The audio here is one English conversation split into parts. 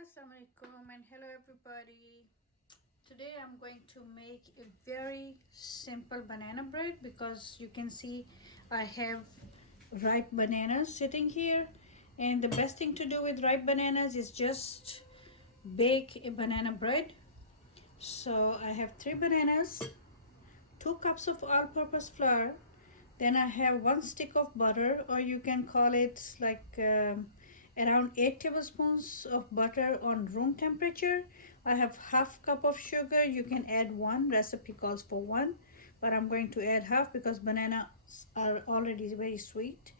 Assalamualaikum and hello everybody. Today I'm going to make a very simple banana bread because you can see I have ripe bananas sitting here, and the best thing to do with ripe bananas is just bake a banana bread. So I have 3 bananas, 2 cups of all-purpose flour, then I have 1 stick of butter, or you can call it like around 8 tablespoons of butter on room temperature. I have half cup of sugar. You can add 1. Recipe calls for 1, but I'm going to add half because bananas are already very sweet.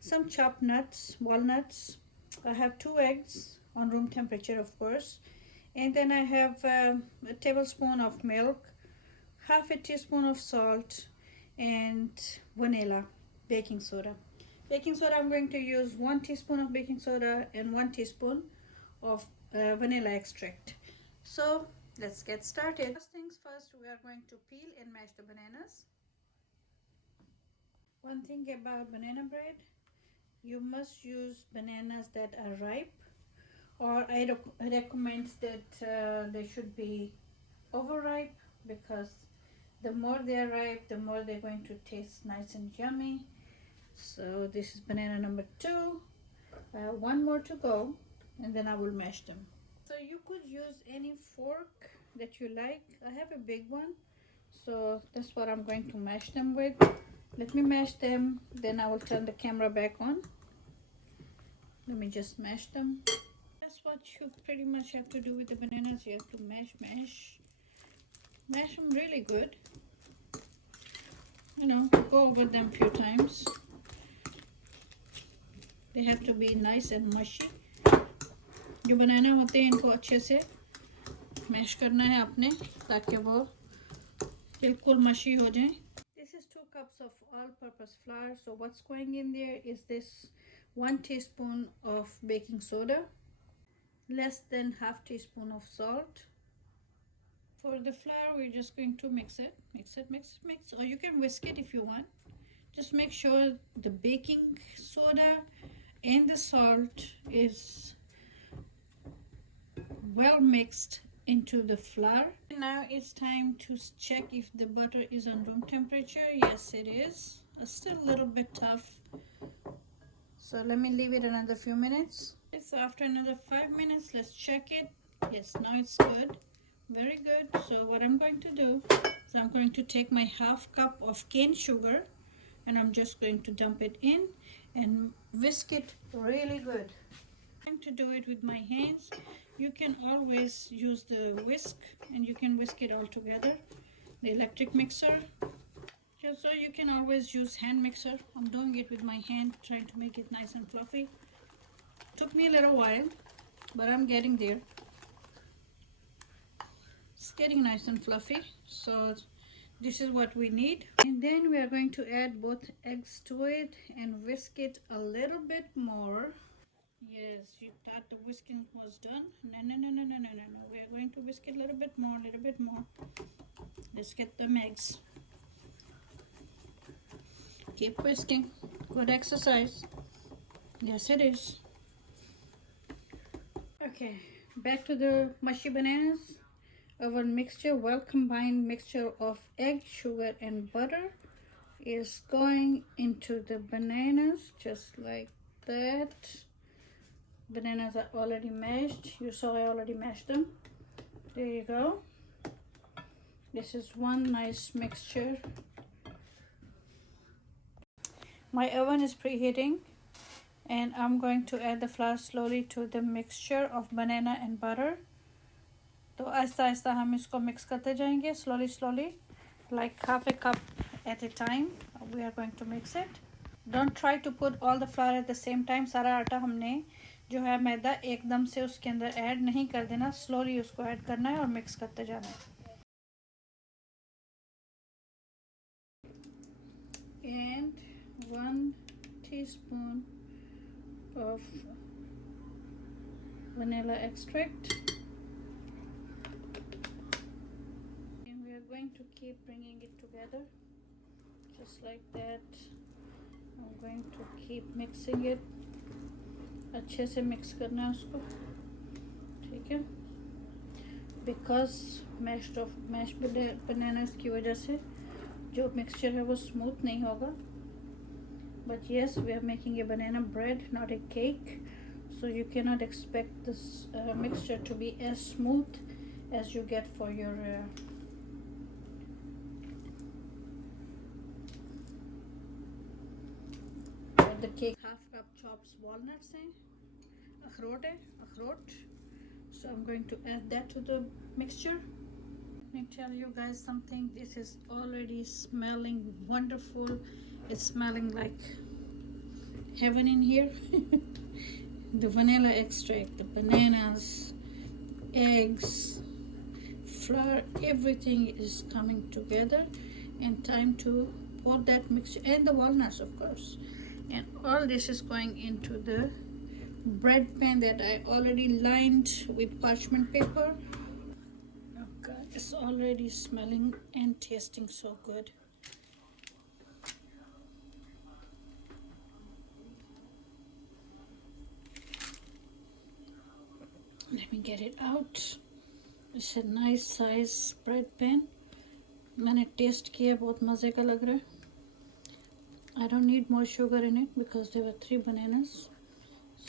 Some chopped nuts, walnuts. I have 2 eggs on room temperature, of course, and then I have a tablespoon of milk, half a teaspoon of salt, and vanilla, baking soda. Baking soda, I'm going to use 1 teaspoon of baking soda and 1 teaspoon of vanilla extract. So let's get started. First things first, we are going to peel and mash the bananas. One thing about banana bread, you must use bananas that are ripe, or I recommend that they should be overripe, because the more they're ripe, the more they're going to taste nice and yummy. So this is banana number 2. 1 more to go, and then I will mash them. So you could use any fork that you like. I have a big one, so that's what I'm going to mash them with. Let me mash them, then I will turn the camera back on. Let me just mash them. That's what you pretty much have to do with the bananas. You have to mash them really good. Go over them a few times. They have to be nice and mushy. जो बनाना होते हैं इनको अच्छे से mash करना है आपने, ताकि वो बिल्कुल मशी हो जाएं. This is 2 cups of all-purpose flour. So what's going in there is this 1 teaspoon of baking soda, less than half teaspoon of salt. For the flour, we're just going to mix it, or you can whisk it if you want. Just make sure the baking soda and the salt is well mixed into the flour. Now it's time to check if the butter is on room temperature. Yes, it is. It's still a little bit tough, so let me leave it another few minutes. So after another 5 minutes, let's check it. Yes, now it's good, very good. So what I'm going to do is I'm going to take my half cup of cane sugar, and I'm just going to dump it in and whisk it really good. I'm to do it with my hands. You can always use the whisk, and you can whisk it all together, the electric mixer. Just so you can always use hand mixer. I'm doing it with my hand, trying to make it nice and fluffy. Took me a little while, but I'm getting there. It's getting nice and fluffy. So this is what we need, and then we are going to add both eggs to it and whisk it a little bit more. Yes, you thought the whisking was done. No. We are going to whisk it a little bit more. Let's get the eggs. Keep whisking. Good exercise. Yes, it is. Okay, back to the mushy bananas. Our mixture, well combined mixture of egg, sugar and butter, is going into the bananas just like that. Bananas are already mashed. You saw I already mashed them. There you go. This is one nice mixture. My oven is preheating, and I'm going to add the flour slowly to the mixture of banana and butter. तो आहिस्ता आहिस्ता हम इसको mix करते जाएंगे, slowly, like half a cup at a time. We are going to mix it. Don't try to put all the flour at the same time. सारा आटा हमने जो है मैदा एकदम से उसके अंदर ऐड नहीं कर देना, slowly उसको ऐड करना है और मिक्स करते जाना है. And 1 teaspoon of vanilla extract. Going to keep bringing it together just like that. I'm going to keep mixing it. अच्छे से मिक्स करना है उसको, ठीक है, बिकॉज मैश बनानास की वजह से जो मिक्सचर है वो स्मूथ नहीं होगा. But yes, we are making a banana bread, not a cake, so you cannot expect this mixture to be as smooth as you get for your the cake. Half cup chops walnuts hai, akhrot, so I'm going to add that to the mixture. Let me tell you guys something. This is already smelling wonderful. It's smelling like heaven in here. The vanilla extract, the bananas, eggs, flour, everything is coming together, and time to pour that mixture, and the walnuts of course, and all this is going into the bread pan that I already lined with parchment paper. Oh god, it's already smelling and tasting so good. Let me get it out. It's a nice size bread pan. मैंने test किया, बहुत मज़े का लग रहा है. I don't need more sugar in it because there were 3 bananas.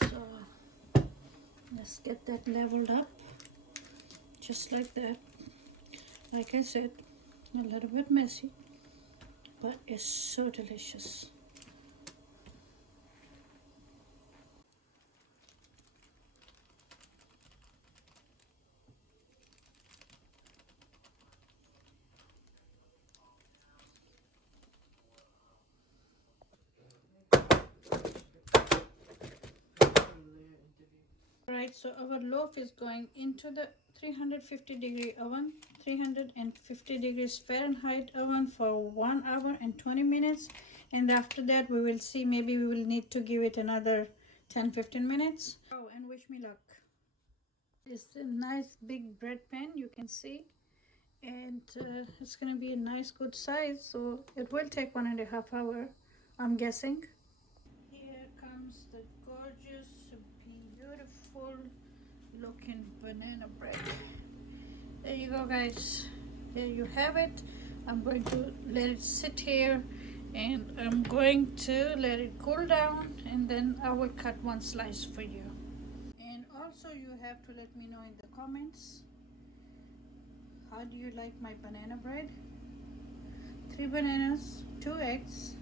So let's get that leveled up just like that. Like I said, a little bit messy, but it's so delicious. Alright, so our loaf is going into the 350 degree oven, 350 degrees Fahrenheit oven for 1 hour and 20 minutes, and after that we will see, maybe we will need to give it another 10-15 minutes. Oh, and wish me luck. It's a nice big bread pan, you can see, and it's gonna be a nice good size, so it will take 1.5 hours, I'm guessing. Here comes the gorgeous, beautiful looking banana bread. There you go guys, there you have it. I'm going to let it sit here, and I'm going to let it cool down, and then I will cut one slice for you. And also you have to let me know in the comments, how do you like my banana bread? 3 bananas, 2 eggs,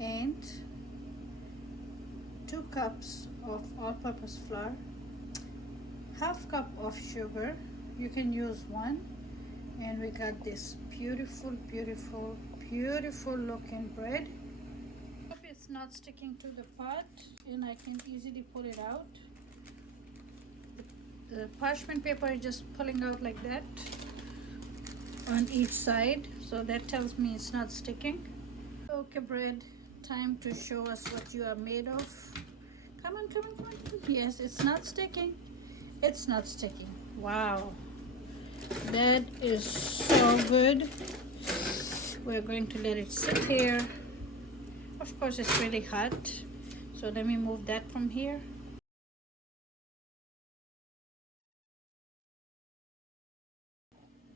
and 2 cups of all-purpose flour, half cup of sugar, you can use 1, and we got this beautiful looking bread. Hope it's not sticking to the pot and I can easily pull it out. The parchment paper is just pulling out like that on each side, so that tells me it's not sticking. Okay bread, time to show us what you are made of. Come on. Yes, it's not sticking. It's not sticking. Wow, that is so good. We're going to let it sit here. Of course it's really hot, so let me move that from here.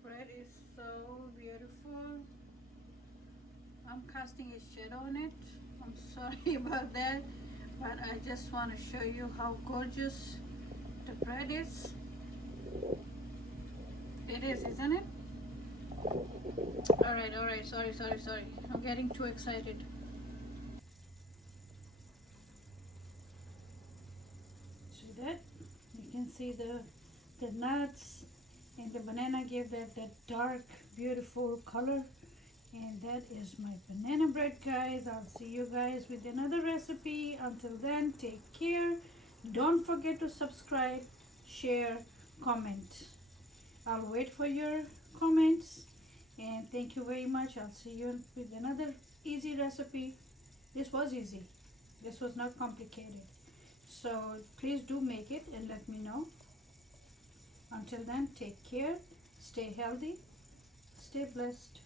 Bread is so beautiful. I'm casting a shadow on it. I'm sorry about that, but I just want to show you how gorgeous the bread is. It is, isn't it? Alright, sorry. I'm getting too excited. See that? You can see the nuts and the banana gave that dark, beautiful color. And that is my banana bread, guys. I'll see you guys with another recipe. Until then, take care. Don't forget to subscribe, share, comment. I'll wait for your comments. And thank you very much. I'll see you with another easy recipe. This was easy. This was not complicated. So please do make it and let me know. Until then, take care. Stay healthy. Stay blessed.